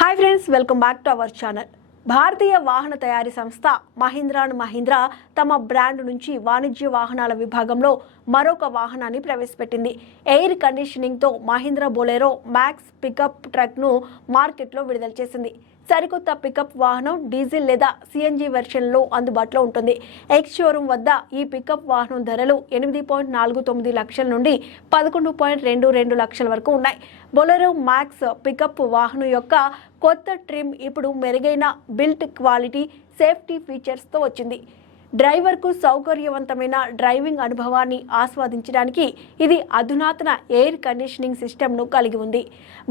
Hi friends, welcome back to our channel. భారతీయ వాహన తయారీ సంస్థ మహీంద్రా అండ్ మహీంద్రా తమ బ్రాండ్ నుంచి వాణిజ్య వాహనాల విభాగంలో మరొక వాహనాన్ని ప్రవేశపెట్టింది. ఎయిర్ కండిషనింగ్తో మహీంద్రా బొలెరో మ్యాక్స్ పికప్ ట్రక్ను మార్కెట్లో విడుదల చేసింది. సరికొత్త పికప్ వాహనం డీజిల్ లేదా సిఎన్జి వెర్షన్లో అందుబాటులో ఉంటుంది. ఎక్స్ షోరూమ్ వద్ద ఈ పికప్ వాహనం ధరలు 8.49 లక్షల నుండి 11.22 లక్షల వరకు ఉన్నాయి. బొలెరో మ్యాక్స్ పికప్ వాహనం యొక్క కొత్త ట్రిమ్ ఇప్పుడు మెరుగైన బిల్ట్ క్వాలిటీ, సేఫ్టీ ఫీచర్స్తో వచ్చింది. డ్రైవర్కు సౌకర్యవంతమైన డ్రైవింగ్ అనుభవాన్ని ఆస్వాదించడానికి ఇది అధునాతన ఎయిర్ కండిషనింగ్ సిస్టమ్ను కలిగి ఉంది.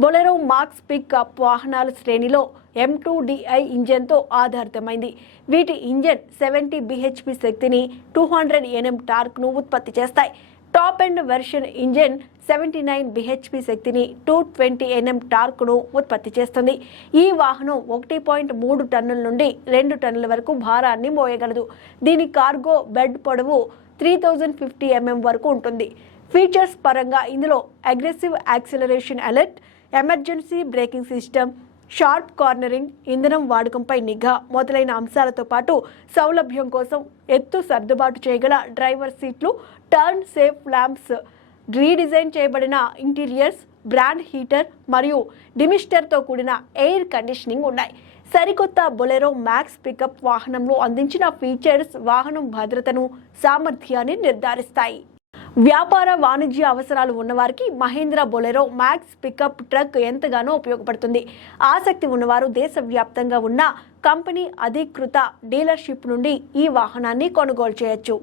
బొలెరో మాక్స్ పికప్ వాహనాల శ్రేణిలో M2DI ఇంజన్తో ఆధారితమైంది. వీటి ఇంజన్ 70 bhp శక్తిని, 200 Nm టార్క్ను ఉత్పత్తి చేస్తాయి. Top end version engine 79 bhp శక్తిని, 220 Nm టార్క్ను ఉత్పత్తి చేస్తుంది. ఈ వాహనం 1.3 టన్నుల నుండి 2 టన్నుల వరకు భారాన్ని మోయగలదు. దీని కార్గో బెడ్ పొడవు 3050 mm వరకు ఉంటుంది. ఫీచర్స్ పరంగా ఇందులో aggressive acceleration alert, emergency braking system, sharp cornering, ఇంధనం వాడకంపై నిఘా మొదలైన అంశాలతో పాటు సౌలభ్యం కోసం ఎత్తు సర్దుబాటు చేయగల డ్రైవర్ సీట్లు, టర్న్ సేఫ్ ల్యాంప్స్, రీడిజైన్ చేయబడిన ఇంటీరియర్స్, బ్రాండ్ హీటర్ మరియు డిమిస్టర్తో కూడిన ఎయిర్ కండిషనింగ్ ఉన్నాయి. సరికొత్త బొలెరో మ్యాక్స్ పికప్ వాహనంలో అందించిన ఫీచర్స్ వాహనం భద్రతను, సామర్థ్యాన్ని నిర్ధారిస్తాయి. వ్యాపార వాణిజ్య అవసరాలు ఉన్నవారికి Mahindra Bolero max pickup truck ఎంతగానో ఉపయోగపడుతుంది. ఆసక్తి ఉన్నవారు దేశవ్యాప్తంగా ఉన్న కంపెనీ అధికృత డీలర్షిప్ నుండి ఈ వాహనాన్ని కొనుగోలు చేయొచ్చు.